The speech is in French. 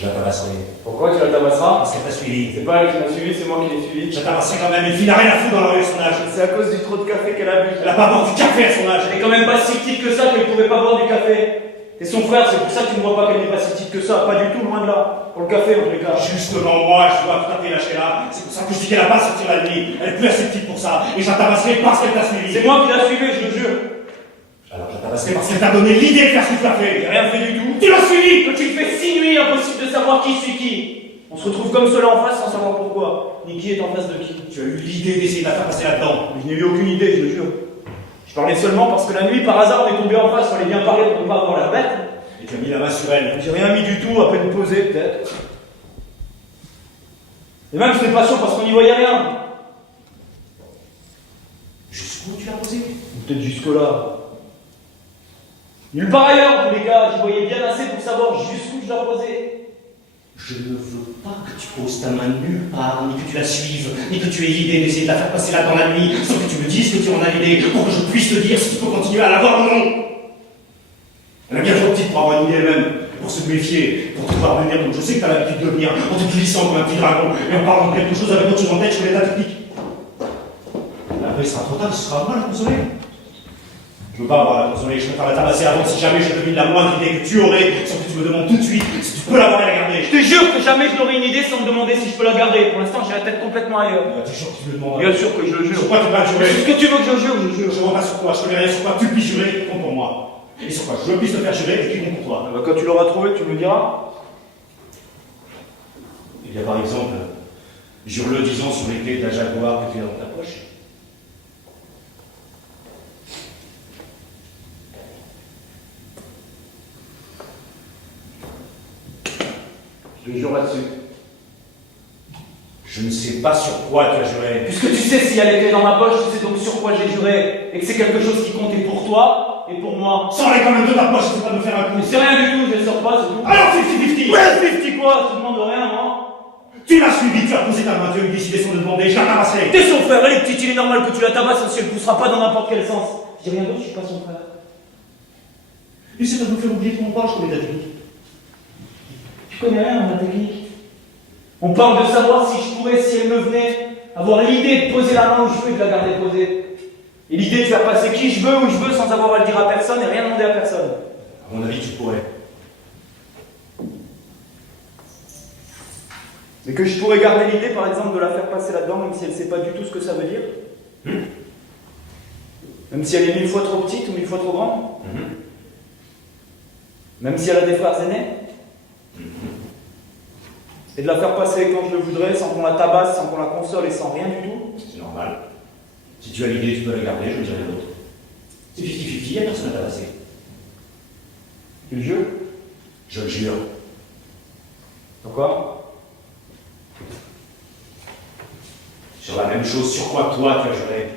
Je la tabasserai. Pourquoi tu la tabasseras? Parce qu'elle t'a suivi. C'est pas elle qui m'a suivi, c'est moi qui l'ai suivi. Je la tabasserai quand même, une fille n'a rien à foutre dans la rue à son âge. C'est à cause du trop de café qu'elle a bu. Elle a pas boire du café à son âge. Elle est quand même pas si petite que ça qu'elle pouvait pas boire du café. Et son frère, c'est pour ça que tu ne vois pas qu'elle n'est pas si petite que ça. Pas du tout, loin de là. Pour le café, en tous les cas. Justement, moi, je dois tout à fait lâcher là. C'est pour ça que je dis qu'elle a pas sorti la nuit. Elle est plus assez petite pour ça. Et je la tabasserai parce qu'elle t'a suivi. C'est moi qui l'ai suivi, je le jure. Alors je la tabasserai parce qu'elle t'a donné l'idée de faire ce que tu as fait. J'ai rien fait du tout. Tu l'as suivi. Que tu le fais si nuit, impossible de savoir qui suit qui. On se retrouve comme cela en face sans savoir pourquoi. Ni qui est en face de qui. Tu as eu l'idée d'essayer de la faire passer là-dedans. Mais je n'ai eu aucune idée, je le jure. Je parlais seulement parce que la nuit, par hasard, on est tombé en face. Fallait bien parler pour ne pas avoir la bête. Et tu as mis la main sur elle. J'ai rien mis du tout, à peine posé peut-être. Et même c'était pas sûr parce qu'on n'y voyait rien. Jusqu'où tu l'as posé? Peut-être jusque-là. Nulle part ailleurs, en tous les cas, j'y voyais bien assez pour savoir jusqu'où je la posais. Je ne veux pas que tu poses ta main nulle part, ni que tu la suives, ni que tu aies l'idée d'essayer de la faire passer là dans la nuit, sans que tu me dises que tu en as l'idée, pour que je puisse te dire si tu peux continuer à l'avoir ou non. Elle est bien trop petite pour avoir une idée elle-même, pour se méfier, pour te voir venir, donc je sais que tu as l'habitude de venir, en te glissant comme un petit dragon, et en parlant de quelque chose avec autre chose en tête, je connais ta technique. Mais après, il sera trop tard, ce sera à moi la consoler. Je veux pas avoir la consoler, je préfère la tabasser avant si jamais je devine la moindre idée que tu aurais, sans que tu me demandes tout de suite si tu peux l'avoir et la garder. Je te jure que jamais je n'aurai une idée sans me demander si je peux la garder. Pour l'instant, j'ai la tête complètement ailleurs. T'es sûr que tu me demandes. Bien sûr que je le jure. Sur quoi tu vas jurer? C'est ce que tu veux que je jure, je jure. Je vois pas sur quoi, je connais rien sur quoi tu puisses jurer, compte pour moi. Et sur quoi je puisse te faire jurer et qui compte pour toi. Ah bah, quand tu l'auras trouvé, tu me le diras. Eh bien par exemple, jure-le disant sur les clés de la Jaguar que tu as dans ta poche. Je jure là-dessus. Je ne sais pas sur quoi tu as juré. Puisque tu sais s'il y a les clés dans ma poche, tu sais donc sur quoi j'ai juré. Et que c'est quelque chose qui comptait pour toi et pour moi. Sors-les quand même de ta poche, c'est pas de me faire un coup. Mais c'est rien du tout, je les sors pas, c'est tout. Alors 50-50. Ouais, 50 quoi, tu demandes rien, moi. Tu l'as suivi, tu as posé ta main, tu as eu décidé sans te demander, je la tabasserai. T'es son frère, elle est petite, il est normal que tu la tabasses si elle poussera pas dans n'importe quel sens. Je dis rien d'autre, je suis pas son frère. Essaie pas de me faire oublier ton pas, je connais ta technique. Tu connais rien dans la technique. On parle de savoir si je pourrais, si elle me venait, avoir l'idée de poser la main où je veux et de la garder posée. Et l'idée de faire passer qui je veux, où je veux, sans avoir à le dire à personne et rien demander à personne. À mon avis, tu pourrais. Mais que je pourrais garder l'idée, par exemple, de la faire passer là-dedans, même si elle ne sait pas du tout ce que ça veut dire. Même si elle est 1000 fois trop petite ou 1000 fois trop grande. Même si elle a des frères aînés. Et de la faire passer quand je le voudrais, sans qu'on la tabasse, sans qu'on la console et sans rien du tout. C'est normal. Si tu as l'idée, tu peux la garder, je ne dirai l'autre. C'est 50-50, il n'y a personne à tabasser. Tu le jures? Je le jure. Pourquoi? Sur la même chose sur quoi toi tu as juré.